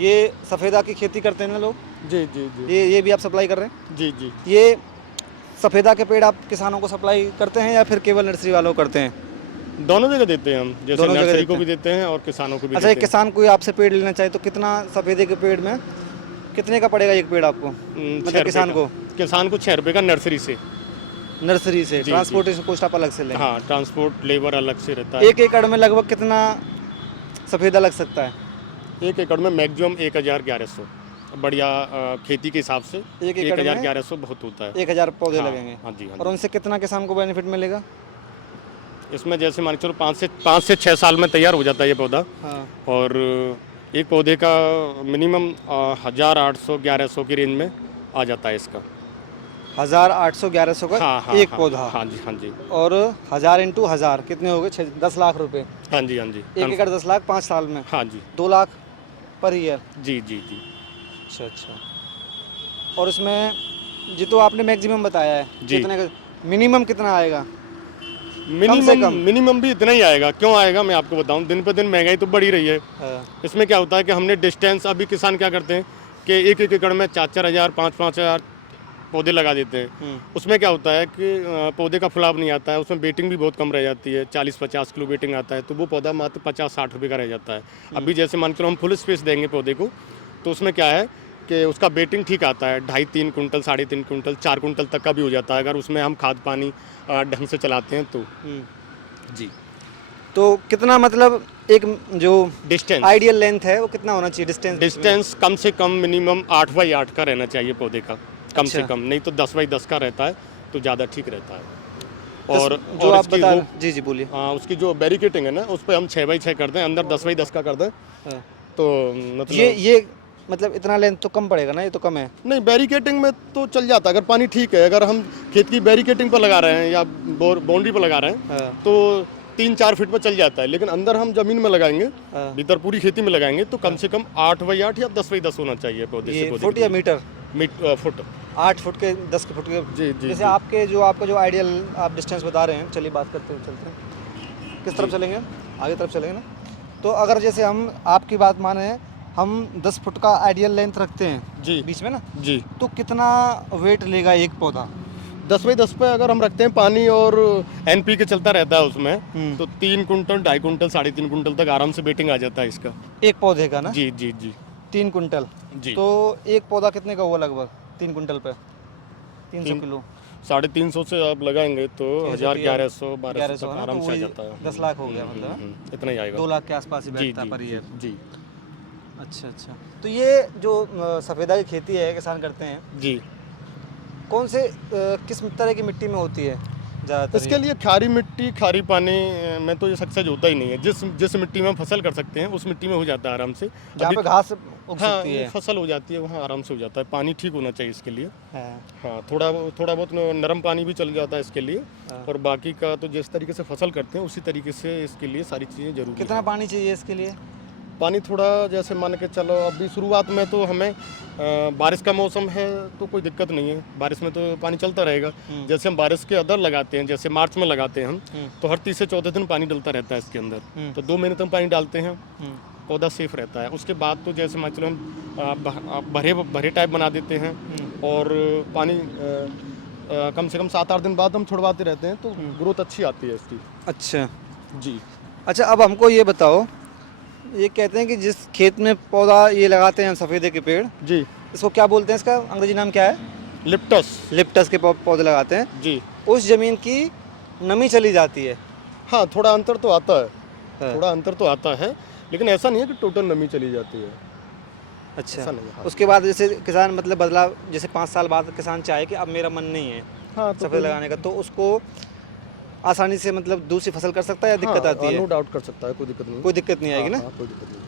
ये सफ़ेदा की खेती करते हैं ना लोग, जी जी जी ये भी आप सप्लाई कर रहे हैं? जी जी। ये सफ़ेदा के पेड़ आप किसानों को सप्लाई करते हैं या फिर केवल नर्सरी वालों को करते हैं? दोनों जगह देते हैं हम, जैसे दोनों जगह नर्सरी देते को हैं। भी देते हैं और किसानों को भी अच्छा, एक देते हैं। किसान कोई आपसे पेड़ लेना चाहे तो कितना सफ़ेदे के पेड़ में कितने का पड़ेगा एक पेड़ आपको, 6 मतलब रुपये किसान का, को? किसान को 6 रुपये का नर्सरी से। नर्सरी से जी जी। ट्रांसपोर्टेशन कॉस्ट आप अलग से लेंगे? हाँ, ट्रांसपोर्ट लेबर अलग से रहता है। एक एकड़ में लगभग कितना सफ़ेदा लग सकता है? 1 एकड़ में मैक्सिमम 1100, बढ़िया खेती के हिसाब से एक एकड़ में 1100 बहुत होता है। 1000 पौधे हाँ, लगेंगे। हाँ जी, हाँ और जी। उनसे कितना किसान को बेनिफिट मिलेगा? इसमें जैसे मान के चलो 5 से 6 साल में तैयार हो जाता है ये पौधा। हाँ। और एक पौधे का मिनिमम 1800-1100 की रेंज में आ जाता है इसका। 1800-1100 का हाँ हाँ एक हाँ पौधा? हाँ जी, हाँ जी, और 1000 इंटू 1000 कितने हो गए? 10 लाख रुपए। हाँ जी, हाँ जी। एक एकड़ 10 लाख 5 साल में, हाँ जी, 2 लाख पर ईयर। जी जी जी अच्छा अच्छा। और इसमें जी तो आपने मैक्सिमम बताया है, जी। कितने का मिनिमम कितना आएगा? से मिनिमम कम। मिनिमम भी इतना ही आएगा। क्यों आएगा मैं आपको बताऊं, दिन पर दिन महंगाई तो बढ़ ही रही है। हाँ। इसमें क्या होता है कि हमने डिस्टेंस, अभी किसान क्या करते हैं कि एक एक एकड़ में 4-4 हज़ार 5-5 हज़ार पौधे लगा देते हैं। उसमें क्या होता है कि पौधे का फुलाव नहीं आता है, उसमें वेटिंग भी बहुत कम रह जाती है, 40-50 किलो वेटिंग आता है, तो वो पौधा मात्र 50-60 रुपये का रह जाता है। अभी जैसे मान के चलो हम फुल स्पेस देंगे पौधे को, तो उसमें क्या है कि उसका वेटिंग ठीक आता है, 2.5-3 कुंटल, 3.5 कुंटल, 4 कुंटल तक का भी हो जाता है, अगर उसमें हम खाद पानी ढंग से चलाते हैं तो। जी। तो कितना मतलब एक जो डिस्टेंस आइडियल लेंथ है वो कितना होना चाहिए डिस्टेंस? डिस्टेंस कम से कम मिनिमम 8x8 का रहना चाहिए पौधे का, कम से अच्छा। कम, नहीं तो 10x10 का रहता है तो ज़्यादा ठीक रहता है। और जो आप इसकी बता वो जी जी बोलिए। उसकी जो बैरिकेटिंग है ना, उस पर हम 6x6 कर दें, अंदर 10x10 का कर दें, हाँ। तो ये मतलब ये मतलब इतना लेंथ तो कम पड़ेगा ना, ये तो कम है। नहीं, बैरिकेटिंग में तो चल जाता है अगर पानी ठीक है। अगर हम खेत की बैरिकेटिंग पर लगा रहे हैं या बाउंड्री पर लगा रहे हैं हाँ। तो 3-4 फीट पर चल जाता है, लेकिन अंदर हम जमीन में लगाएंगे, हाँ। भीतर पूरी खेती में लगाएंगे तो कम से कम 8x8 या 10x10 होना चाहिए पौधे से ये पौधे फुट के या बीच। मीटर? फुट। 8 फुट के 10 के फुट के। जी जी जैसे जी। आपका जो आइडियल आप डिस्टेंस बता रहे हैं, चलिए बात करते हैं, चलते हैं। किस तरफ चलेंगे? आगे तरफ चलेंगे ना। तो अगर जैसे हम आपकी बात माने, हम 10 फुट का आइडियल लेंथ रखते हैं जी बीच में ना, जी। तो कितना वेट लेगा एक पौधा? 10x10 पे अगर हम रखते हैं, पानी और NP के चलता रहता है उसमें, तो 3 कुंटल, 2.5 कुंटल, 3.5 कुंटल तक आराम से वेटिंग आ जाता है इसका। एक पौधे का ना? जी जी जी 3 कुंटल। जी। तो एक पौधा कितने का हुआ लगभग 3 कुंटल पे? 300 किलो। 350 से आप लगाएंगे तो 1000-1100-1200 तक है ना, आराम तो से आ वही जाता है। 10 लाख हो गया मतलब, इतना ही आएगा। 2 लाख के आसपास ही जी बैठता है पर जी ईयर। जी अच्छा अच्छा। तो ये जो सफ़ेदा की खेती है किसान करते हैं, जी। कौन से किस तरह की मिट्टी में होती है ज़्यादातर? इसके लिए खारी मिट्टी, खारी पानी में तो ये सक्सेस होता ही नहीं है। जिस मिट्टी में हम फसल कर सकते हैं उस मिट्टी में हो जाता है आराम से। जहाँ पे घास उग हाँ, सकती है। फसल हो जाती है वहाँ आराम से हो जाता है। पानी ठीक होना चाहिए इसके लिए। हाँ। हाँ, थोड़ा बहुत नरम पानी भी चल जाता है इसके लिए। हाँ। और बाकी का तो जिस तरीके से फसल करते हैं उसी तरीके से इसके लिए सारी चीज़ें जरूरी कितना हैं। पानी चाहिए इसके लिए? पानी थोड़ा, जैसे मान के चलो अभी शुरुआत में तो हमें बारिश का मौसम है तो कोई दिक्कत नहीं है, बारिश में तो पानी चलता रहेगा। जैसे हम बारिश के अदर लगाते हैं, जैसे मार्च में लगाते हैं हम, तो हर 3 से 14 दिन पानी डलता रहता है इसके अंदर। तो 2 महीने तक पानी डालते हैं, पौधा सेफ रहता है। उसके बाद तो जैसे मान चलो हम भरे टाइप बना देते हैं और पानी कम से कम 7-8 दिन बाद हम छुड़वाते रहते हैं, तो ग्रोथ अच्छी आती है इसकी। अच्छा जी। अच्छा। अब हमको ये बताओ, ये कहते हैं कि जिस खेत में पौधा ये लगाते हैं सफ़ेदे के पेड़, जी। इसको क्या बोलते हैं? इसका अंग्रेजी नाम क्या है? लिप्टस। लिप्टस के पौधे लगाते हैं। जी। उस ज़मीन की नमी चली जाती है। हाँ, थोड़ा अंतर तो आता है। हाँ। थोड़ा अंतर तो आता है, लेकिन ऐसा नहीं है कि टोटल नमी चली जाती है। अच्छा। ऐसा नहीं है, हाँ। उसके बाद जैसे किसान मतलब बदलाव, जैसे 5 साल बाद किसान चाहे कि अब मेरा मन नहीं है हाँ, तो सफ़ेद लगाने का, तो उसको आसानी से मतलब दूसरी फसल कर सकता है या दिक्कत आती है? नो डाउट कर सकता है, कोई दिक्कत नहीं। कोई दिक्कत नहीं आएगी ना? कोई दिक्कत नहीं।